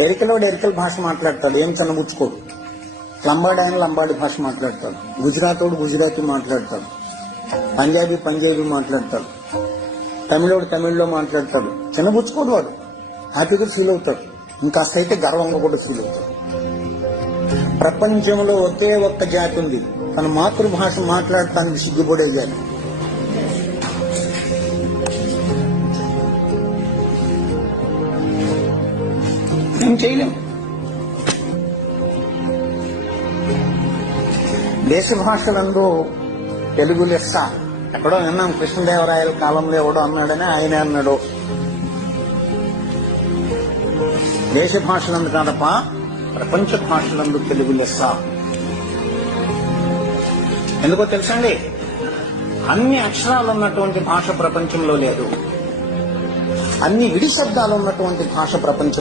ఎరికలోడు ఎరికల భాష మాట్లాడతాడు, ఏం చన్నబుచ్చుకోడు. లంబాడి ఆయన లంబాడి భాష మాట్లాడతాడు, గుజరాతోడు గుజరాతీ మాట్లాడతాడు, పంజాబీ పంజాబీ మాట్లాడతాడు, తమిళోడు తమిళ్లో మాట్లాడతాడు. చిన్నబుచ్చుకోడు, వాడు హ్యాపీగా ఫీల్ అవుతాడు. ఇంకాస్త అయితే గర్వంగా కూడా ఫీల్ అవుతాడు. ప్రపంచంలో ఒకే ఒక్క జాతి ఉంది, తన మాతృభాష మాట్లాడటానికి సిగ్గుపడే జాతి. ఏం చేయలేం. దేశ భాషలందు తెలుగు లెస్స. ఎక్కడో విన్నాం, కృష్ణదేవరాయల కాలంలో ఎవడో అన్నాడని ఆయనే అన్నాడు. దేశ భాషలందు కాదప్ప, ప్రపంచ భాషలందు తెలుగు లెస్స. ఎందుకో తెలుసండి, అన్ని అక్షరాలు ఉన్నటువంటి భాష ప్రపంచంలో లేదు, అన్ని విడి శబ్దాలు ఉన్నటువంటి భాష ప్రపంచం